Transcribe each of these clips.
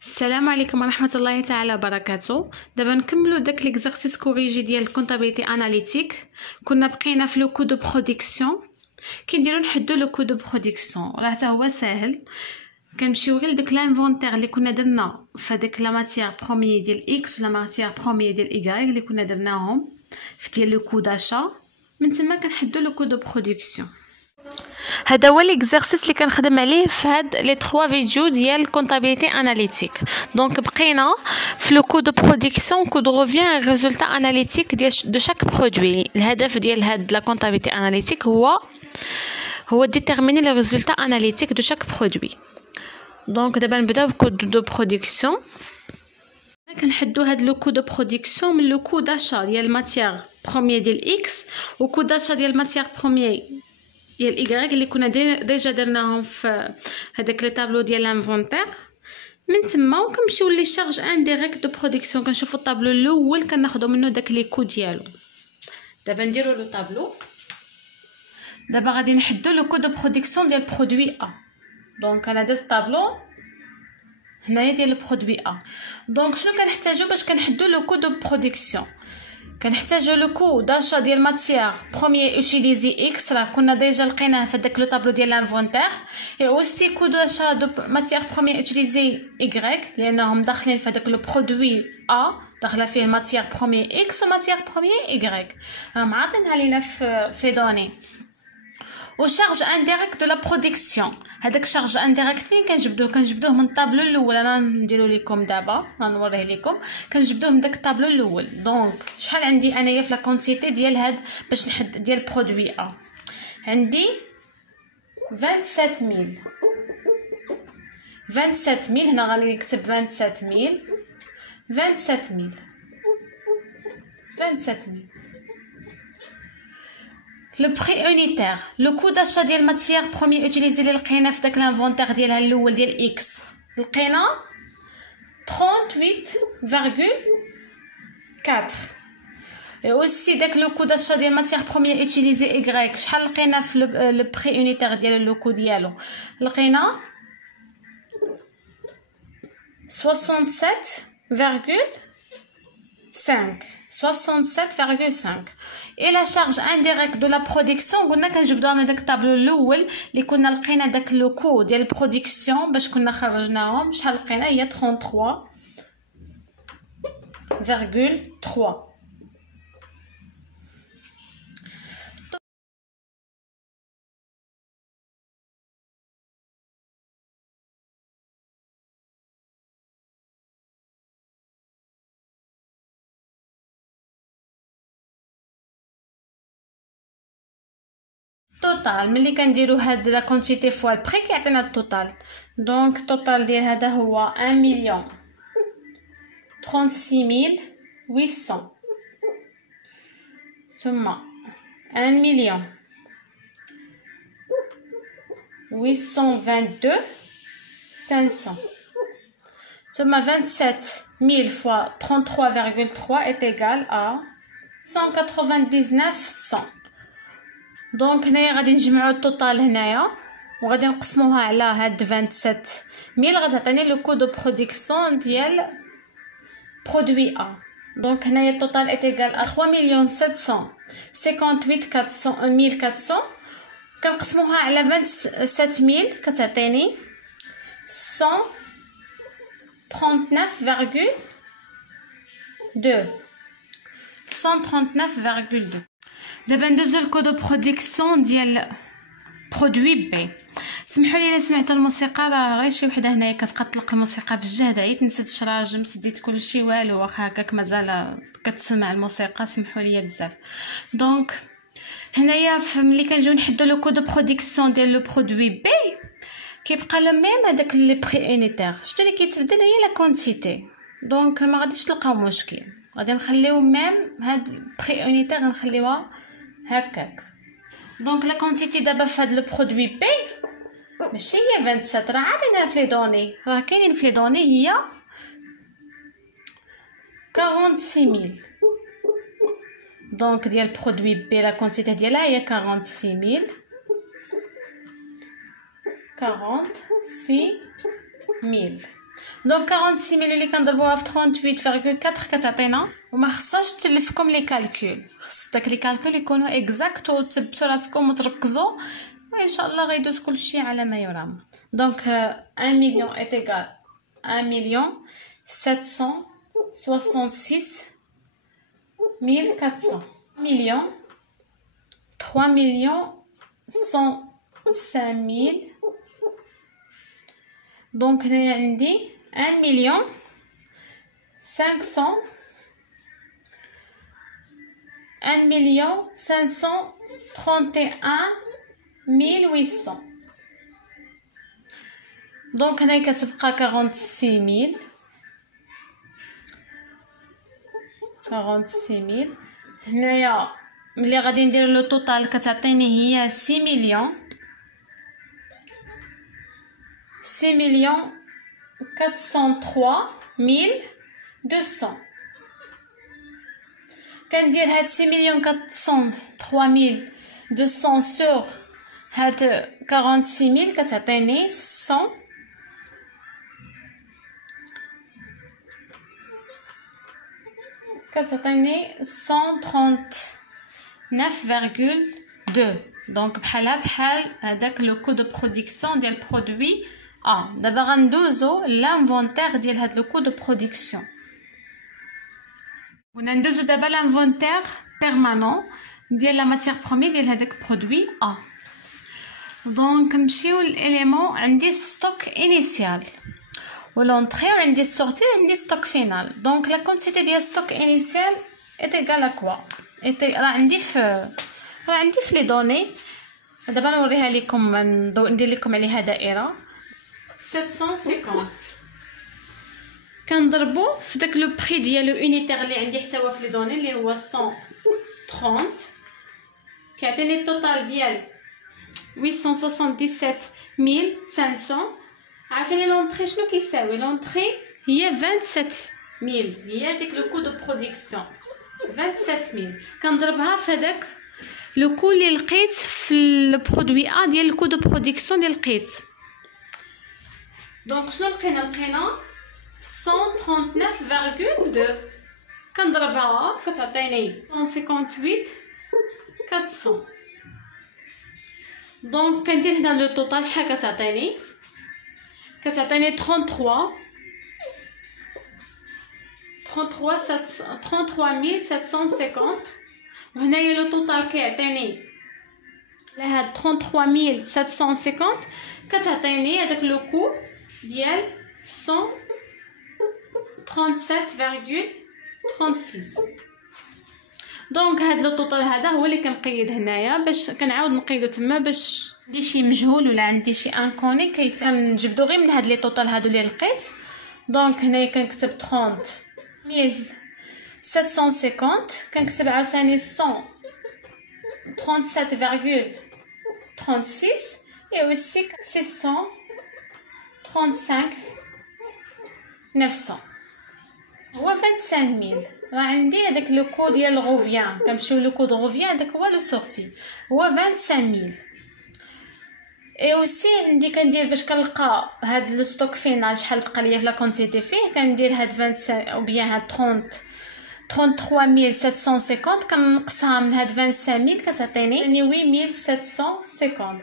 السلام عليكم ورحمه الله تعالى وبركاته. دابا نكملوا داك ليكزارسيس كوريجي ديال الكونطابيليتي اناليتيك. كنا بقينا في لو كو دو برودكسيون. كنديروا نحدوا لو كو دو برودكسيون، راه حتى هو ساهل. كنمشيو غير لداك لانفونتير اللي كنا درنا في داك لا ماتيير بروميير ديال اكس ولا ماتيير بروميير ديال ايغريك اللي كنا درناهم في ديال لو كو داشا. من تما كنحدوا لو كو دو برودكسيون. هذا هو ليكزارسيس اللي كنخدم عليه في هاد لي 3 فيديو ديال الكونطابيليتي اناليتيك. دونك بقينا في لو كو دو برودكسيون كو دو ريفيان ريزولتا اناليتيك دو شاك برودوي. الهدف ديال هاد لا كونطابيليتي اناليتيك هو ديتيرميني لو ريزولتا اناليتيك دو شاك برودوي. دونك دابا نبداو بكو دو برودكسيون. كنحدو هاد لو كو دو برودكسيون من لو كو داشا ديال الماتيير بروميير ديال اكس و كو داشا ديال الماتيير بروميير ديال ايغريك اللي كنا ديجا درناهم في هذاك لي طابلو ديال لانفونتير. من تما وكنمشيو لي شارج انديريكت دو برودكسيون، كنشوفو الطابلو الاول كناخدو منه داك لي كو ديالو. دابا نديرو لو طابلو. دابا غادي نحدو لو كو دو برودكسيون ديال برودوي ا. دونك انا درت طابلو هنايا ديال البرودوي ا. دونك شنو كنحتاجو باش كنحدو لو كو دو برودكسيون؟ كنحتاجو لو كو داشا ديال ماتيير بروميير اوتيليزي اكس، راه كنا ديجا لقيناه في داك لو طابلو ديال لانفونتير. اي اوسي كو داشا دو ماتيير بروميير اوتيليزي ايغريك لانهم داخلين في داك لو برودوي ا، داخله فيه ماتيير بروميير اكس وماتيير بروميير ايغريك، راهم عاطينها لينا في لي دوني. و شارج انديريكت دو لا برودكسيون، هذاك شارج انديريكت فين كنجبدوه من الطابلو الاول. انا نديرو لكم دابا، غنوريه لكم. كنجبدوه من داك الطابلو الاول. دونك شحال عندي انايا في لا كونتيتي ديال هاد باش نحد ديال برودوي ا؟ عندي 27000. هنا غادي نكتب 27000. لو بري اونيتير، لو كو داشا ديال ماتيير بروميير اوتيليزي اللي لقينا في داك لانفونتير ديالها الاول ديال اكس، لقينا 38.4. اي اوسي داك لو كو داشا ديال ماتيير بروميير اوتيليزي ايغريك، شحال لقينا في لو بري اونيتير ديال لو كو ديالو؟ لقينا 67.5. et la charge indirecte de la production قلنا كنجبدوها من داك الطابلو الاول اللي كنا لقينا داك لو كو ديال البرودكسيون باش كنا خرجناهم. شحال لقينا؟ هي 33.3. توتال ملي كنديرو هاد لا كونتيتي فوا البري كيعطينا التوتال. دونك التوتال ديال هذا هو 1,36,800 ثم 1,822,500 ثم 27,000 fois 33,3 est égal à 199,100. دونك هنايا غادي نجمعوا التوتال هنايا وغادي نقسموها على هاد 27,000 غتعطيني لو كو دو برودكسيون ديال برودوي ا. دونك هنايا التوتال est égal à 3,758,400 كنقسموها على 27,000 كتعطيني 139,2. دابا ندوزو للكو دو برودكسيون ديال برودوي بي. سمحوا لي الا سمعتوا الموسيقى، راه غير شي وحده هنايا كتقطلق الموسيقى بالجهد. عييت نسيت الشراجم، سديت كلشي والو، واخا هكاك مازال كتسمع الموسيقى، سمحوا لي بزاف. دونك هنايا ملي كنجيو نحدو لو كو دو برودكسيون ديال لو برودوي بي كيبقى لو ميم هذاك لي بري اونيتير. شنو اللي كيتبدل هي لا كونتيتي. دونك ما غاديش تلقاو مشكل، غادي نخليو ميم هاد بري اونيتير غنخليوها هكاك. دونك لا كونتيتي دابا في هاد لو برودوي بي ماشي هي 27، راه عاطينها في لي دوني، راه كاينين في لي دوني هي 46,000. دونك ديال برودوي بي لا كونتيتي ديالها هي 46,000. دونك 46 ميل اللي كنضربوها في 38.4 كتعطينا. وما خصهاش تلفكم لي كالكول، خص داك لي كالكول يكونوا اكزاكت وتثبتوا راسكم وتركزوا، وان شاء الله غيدوز كلشي على ما يرام. دونك 1 مليون est égal 1 مليون 766 1400 مليون 3 مليون 105 ميل. دونك هنايا عندي 1 مليون 500 1 مليون 531 800. دونك هنايا كتبقى 46 ميل 46 ميل. هنايا ملي غادي ندير لو توتال كتعطيني هي 6 مليون 6 مليون 403 كندير هاد 6 مليون 403 سور هاد 46 ميل كتعطيني 100 كتعطيني 139.2. دونك بحال هذاك لو كو دو برودكسيون ديال برودوي دابا غندوزو لانفونتير ديال هاد لو كو دو برودكسيون، وندوزو دابا لانفونتير بيرمانون ديال لا ماتيير بروميير ديال هذاك برودوي دونك نمشيو للاليمون. عندي ستوك انيسيال ولونطري وعندي السورتي وعندي ستوك فينال. دونك لا كونتيتي ديال ستوك انيسيال ايت ايغال ا كوا راه عندي في لي دوني. دابا نوريها لكم، ندير لكم عليها دائره 750 كنضربو في داك لو بري ديالو اونيتير اللي عندي حتى هو في لي دوني اللي هو 130 كيعطيني التوتال ديال 877500. عرفتي لونطري شنو كيساوي؟ لونطري هي 27000، هي ديك لو كو دو برودكسيون 27000 كنضربها في هذاك لو كو اللي لقيت في البرودوي ديال الكو دو برودكسيون اللي لقيت. دونك شنو لقينا 139.2 كنضربها كتعطيني 158.400. دونك كندير هنا لو توتال شحال كتعطيني 33750. وهنايا لو توتال كيعطيني لهاد 33750 كتعطيني هذاك لو كو ديال 137.36. دونك هاد لو توتال هذا هو اللي كنقيد هنايا باش كنعاود نقيدو تما باش عندي شي مجهول ولا عندي شي انكوني كنجبدو غير من هاد لي توتال هادو اللي لقيت. دونك هنايا كنكتب 30750 كنكتب عاوتاني 137.36 et aussi 635.900 هو 25000. راه عندي هذاك لو كود ديال غوفيان كنمشيو لو كود غوفيان هذاك هو لو سورتي هو 25000. اي اوسي عندي كندير باش كنلقى هاد لو ستوك فينال شحال بقى ليا في لا كونتيتي فيه كندير هاد 25 او بيان هاد 33750 كنقصها من هاد 25000 كتعطيني 8750.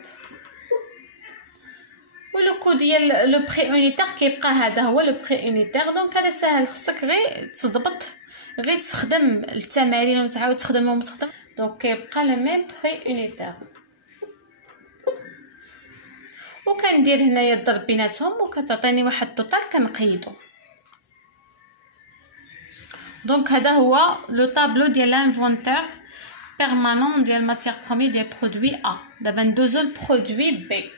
ولو كو ديال لو بري اونيتير كيبقى هذا هو لو بري اونيتير. دونك هذا ساهل، خصك غير تضبط غير تخدم التمارين وتعاود تخدمهم وتخدم. دونك كيبقى لو ميم بري اونيتير. وكندير هنايا الضرب بيناتهم وكتعطيني واحد التوتال كنقيدو. دونك هذا هو لو طابلو ديال لانفونتير بيرمانون ديال ماتيير بروميير ديال برودوي دابا ندوزو لبرودوي بي.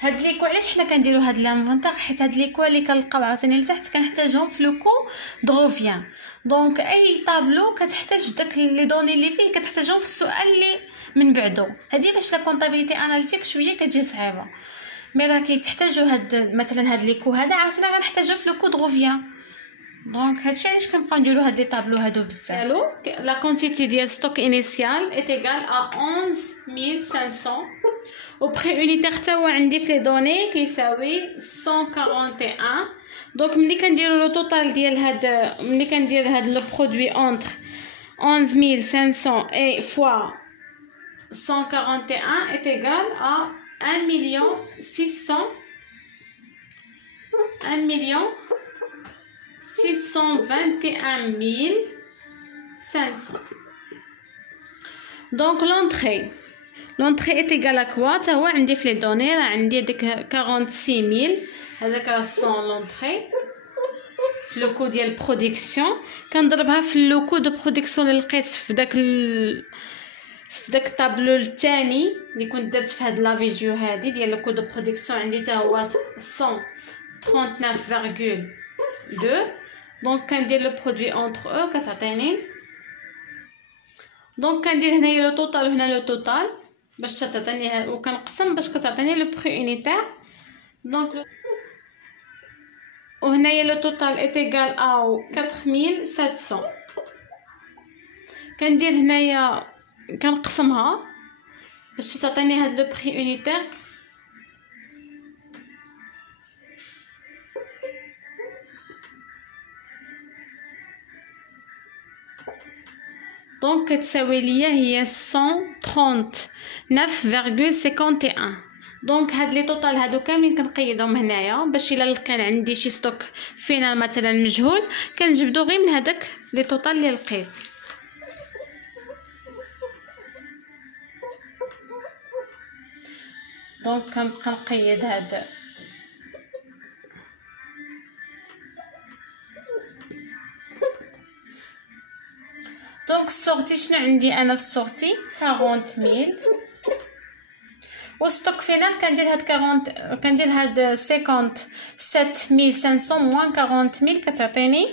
هاد ليكو علاش حنا كنديرو هاد لانفونتير؟ حيت هاد ليكو اللي كنلقاو عاوتاني لتحت كنحتاجهم في لو كو دروفيان. دونك اي طابلو كتحتاج داك لي دوني اللي فيه كتحتاجهم في السؤال اللي من بعدو. هادي باش لا كونطابيليتي اناليتيك شويه كتجي صعيبه، مي راه كيتحتاجوا هاد مثلا هاد ليكو هذا عاوتاني غنحتاجو في لو كو دروفيان. دونك هادشي علاش كنبقاو نديرو هاد لي طابلو هادو بزاف. لا كونتيتي ديال ستوك انيسيال est égale à 11500 وبخي اونيتير حتى هو عندي في لي دوني كيساوي 141. دونك ملي كنديرو لو توتال ديال ملي كندير هاد لو برودوي اونتر 11500 et fois 141 est égal à 1 621 500. Donc l'entrée est égale à quoi؟ تا هو عندي في لي دوني راه عندي ديك 46000 هذاك راه سون لونطري في لو كو ديال برودكسيون كنضربها في لو كو دو برودكسيون اللي لقيت في داك الطابلو الثاني اللي كنت درت في هاد لا فيديو هادي ديال لو كو دو برودكسيون عندي تا هو 139,2. دونك كندير لو برودوي اونتر او كتعطيني دونك كندير هنايا لو توتال وهنا لو توتال باش تعطيني وكنقسم باش كتعطيني لو بري اونيتير. دونك وهنايا لو توتال est égal à 4700. كندير هنايا كنقسمها باش تعطيني هاد لو بري اونيتير. دونك كتساوي ليا هي 139,51. دونك هاد لي توتال هادو كاملين كنقيدهم هنايا باش الا كان عندي شي ستوك فينال مثلا مجهول كنجبدو غير من هداك لي توتال اللي لقيت. دونك كنبقى نقيد هاد دونك السورتي شنو عندي انا في السورتي 40,000 وستوك فينال كندير هاد 57,500 موان 40,000 كتعطيني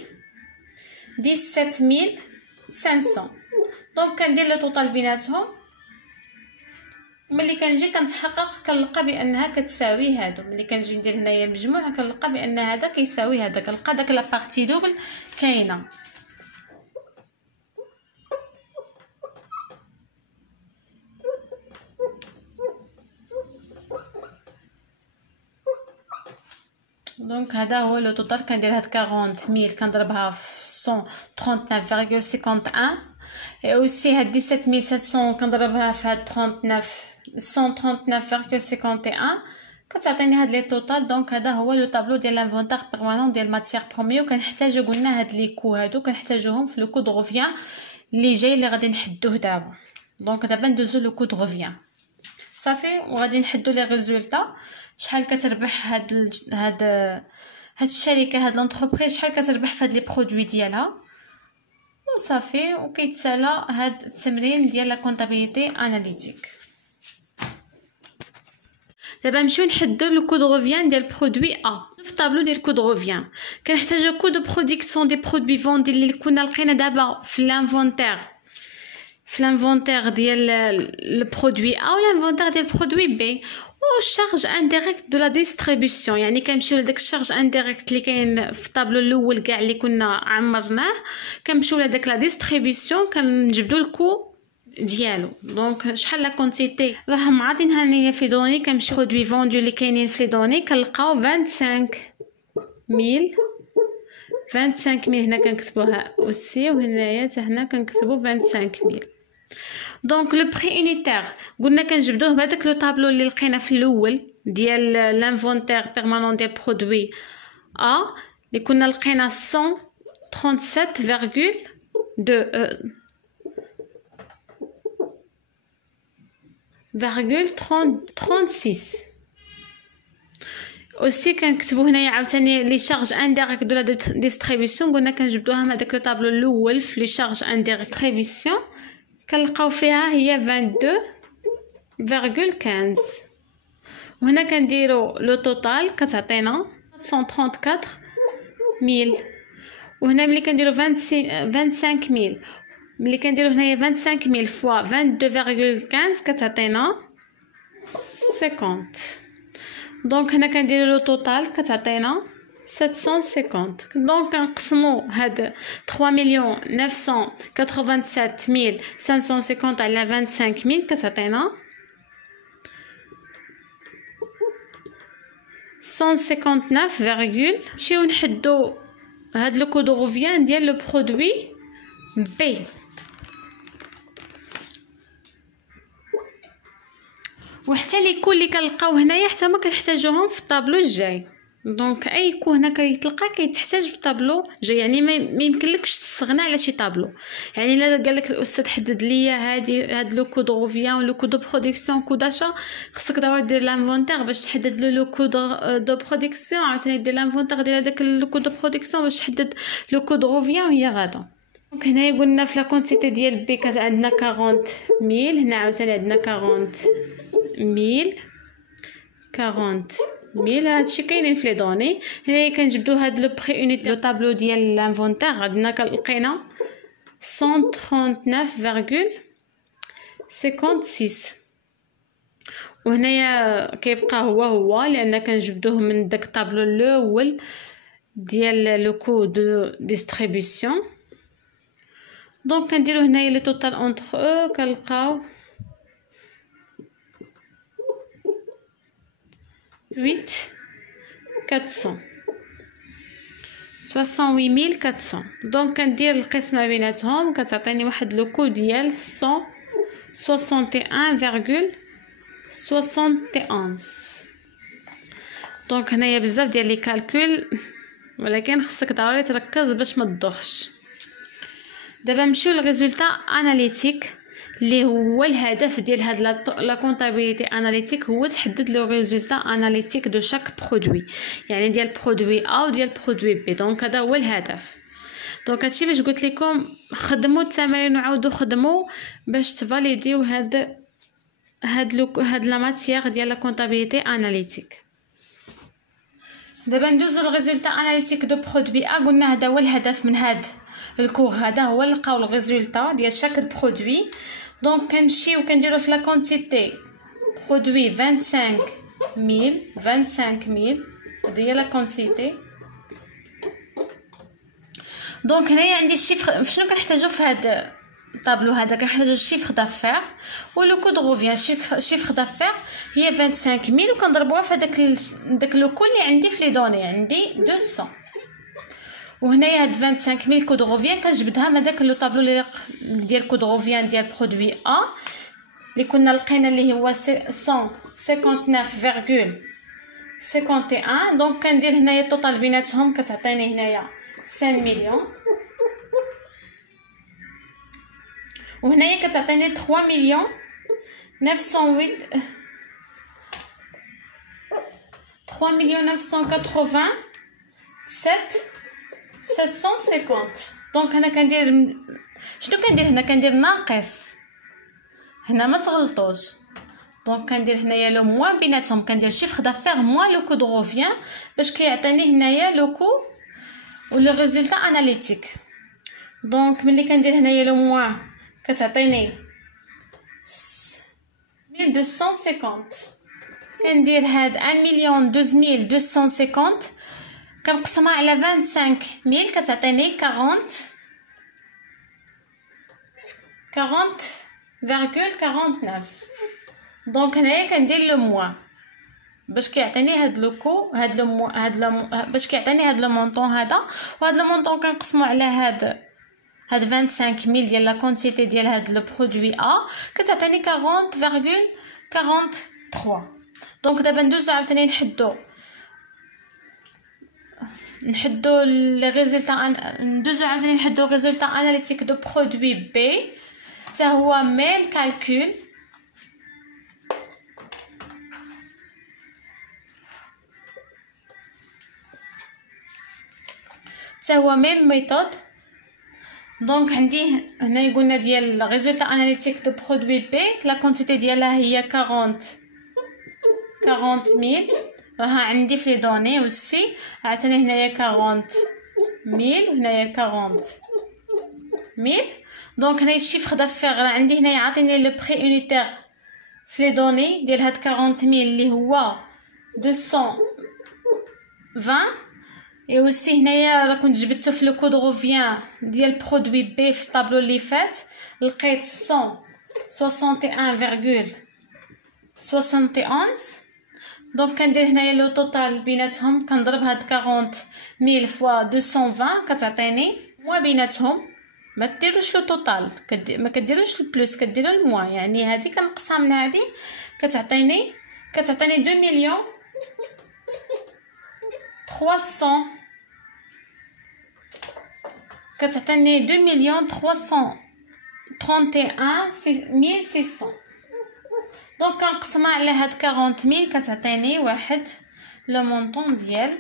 17,500. دونك كندير لو توتال بيناتهم ملي كنجي كنتحقق كنلقى بانها كتساوي هادو. ملي كنجي ندير هنايا المجموع كنلقى بان هذا كيساوي هذا كنلقى داك لا بارتي دوبل كاينه. دونك هذا هو لو توتال كندير هاد 40,000 كنضربها في 139,51 اي اوسي هاد 17,700 كنضربها في هاد 139,51 كتعطيني هاد لي توتال. دونك هذا هو لو طابلو ديال لانفونتار بيرمانون ديال ماتيير بروميير. وكنحتاجو قلنا هاد لي كو هادو كنحتاجوهم في لو كو دو روفيان اللي جاي اللي غادي نحدوه دابا. دونك دابا ندوزو لو كو دو روفيان صافي وغادي نحدو لي ريزولطا شحال كتربح هاد الشركه هاد لونتربريز شحال كتربح في هاد لي برودوي ديالها وصافي. وكيتسالى هاد التمرين ديال لا كونطابيليتي اناليتيك. دابا نمشيو نحدو لو كود روفيان ديال برودوي ا في الطابلو ديال كود روفيان. كنحتاجو كود برودكسيون دي برودوي فوندي اللي كنا لقينا دابا في الانفونتير ديال البرودوي ا والانفونتير ديال البرودوي بي والشارج انديريكت دو لا ديستريبيسيون. يعني كنمشيو لداك الشارج انديريكت اللي كاين في الطابلو الاول كاع اللي كنا عمرناه كنمشيو لداك لا ديستريبيسيون كنجبدو الكو ديالو. دونك شحال لا كونتيتي راه معاطينها ليا في دوني كنمشي برودوي فوندو اللي كاينين في لي دوني كنلقاو 25,000 هنا كنكتبوها اوسي وهنايا حتى هنا كنكتبو 25,000. دونك لو بري اونيتير قلنا كنجبدوه بهذاك لو طابلو اللي لقينا في الاول ديال لانفونتير بيرمانون ديال برودوي ا اللي كنا لقينا 137,36 اوسي كنكتبو هنايا عاوتاني لي شارج انديريكت دو لا ديستريبيسيون قلنا كنجبدوها من هذاك لو طابلو الاول في لي شارج انديريكت ديستريبيسيون كنلقاو فيها هي 22,15 وهنا كنديرو لو توتال كتعطينا 134,000 وهنا ملي كنديرو 25,000 ملي كنديرو هنايا 25,000 فوا 22,15 كتعطينا 50. دونك هنا كنديرو لو توتال كتعطينا 750. دونك كنقسمو هاد 3,987,550 على 25,000 كتعطينا 159 نمشيو نحدو هاد لو كود غوفيان ديال لو برودوي بي. وحتى لي كل اللي كنلقاو هنايا حتى ما كنحتاجوهم في الطابلو الجاي. دونك اي كو هنا كيتلقى كيتحتاج في طابلو جاي، يعني ما يمكنلكش تستغنى على شي طابلو. يعني الا قال لك الاستاذ حدد ليا هاد لو كود غوفيان ولو كود دو برودكسيون كود داشا، خصك دابا دير لانفونتير باش تحدد لو كود دو برودكسيون، عاوتاني دير لانفونتير ديال هذاك لو كود دو برودكسيون باش تحدد لو كود غوفيان وهي غادا. دونك هنايا قلنا في لا كونتيتي ديال بي عندنا 40000، هنا عاوتاني عندنا 40000 هادشي كاينين في لي دوني. هنايا كنجبدو هاد لو بري اونيتي لو طابلو ديال لانفونتير، عندنا لقينا 139.56. وهنايا كيبقى هو لان كنجبدوه من داك الطابلو الاول ديال لو كو دو ديستريبيسيون. دونك كنديرو هنايا لي توتال اونتر او، كنلقاو 68400. دونك كندير القسمه بيناتهم كتعطيني واحد لو كو ديال 161.71. دونك هنايا بزاف ديال لي كالكول، ولكن خصك ضروري تركز باش ما تدوخش. دابا نمشيو للريزولطا اناليتيك اللي هو الهدف ديال هاد لا كونطابيليتي اناليتيك، هو تحدد لو ريزولطا اناليتيك دو شاك برودوي، يعني ديال برودوي ا وديال برودوي بي. دونك هذا هو الهدف. دونك هادشي باش قلت لكم خدموا التمارين وعاودوا خدموا باش تفاليديو هاد لا ماتيير ديال لا كونطابيليتي اناليتيك. دابا ندوزو للريزولطا اناليتيك دو برودوي ا. قلنا هذا هو الهدف من هاد الكور، هذا هو نلقاو الريزولطا ديال شاك برودوي. دونك كنمشيو كنديرو في لا كونتيتي برودوي 25000 هذه هي لا كونتيتي. دونك هنايا عندي الشيفر، شنو كنحتاجو في هاد الطابلو هذا؟ كنحتاجو الشيفر دافير ولو كود غوفيان. شيفر دافير هي 25000 وكنضربوها في داك لو كل اللي عندي في لي دوني، عندي 200. وهنايا هاد 25000 كود غوفيان كنجبدها من داك لو طابلو اللي ديال كود غوفيان ديال برودوي ا اللي كنا لقينا اللي هو 159.51. دونك كندير هنايا التوتال بيناتهم كتعطيني هنايا 5 مليون، وهنايا كتعطيني 3,987,750. دونك هنا كندير شنو كندير هنا؟ كندير ناقص، هنا ما تغلطوش. دونك كندير هنايا لو موان بيناتهم، كندير شيفر دافير موان لو كو دو غوفيان باش كيعطيني هنايا لو كو ولو ريزولطا اناليتيك. دونك ملي كندير هنايا لو موان كتعطيني 1250. كندير هاد 1,012,250 كنقسمها على 25000 كتعطيني 40,49. دونك هنايا كندير لو موان باش كيعطيني هاد لو كو باش كيعطيني هاد لو مونطون هذا، وهاد لو مونطون كنقسمو على هاد 25000 ديال لا كونتيتي ديال هاد لو برودوي ا كتعطيني 40,43. دونك دابا ندوزو عاوتاني نحدو لي ريزولطا، ندوزو عاوتاني نحدو ريزولطا اناليتيك دو برودوي بي، حتى هو ميم كالكول. هو ميم ميثود. دونك عندي هنا قلنا ديال ريزولطا اناليتيك دو برودوي بي لا كونتيتي ديالها هي 40000 راها عندي في لي دوني اوسي، عاوتاني هنايا 40000 وهنايا 40000. دونك هنايا الشيفر دافير عندي هنايا عاطيني لو بري اونيتير في لي دوني ديال هاد 40000 اللي هو 220. اي اوسي هنايا راه كنت جبدته في لو كود غوفيان ديال برودوي بي في الطابلو اللي فات، لقيت 161.71. دونك كندير هنايا لو توتال بيناتهم، كنضرب هاد 40000 فوا 220 كتعطيني موا بيناتهم. ما ديروش لو توتال، ما كديروش البلوس، كديروا الموا، يعني هادي كنقصها من هادي كتعطيني 2 مليون 300، كتعطيني 2 مليون 331,600. دونك كنقسمها على هاد 40000 كتعطيني واحد لو مونطون ديال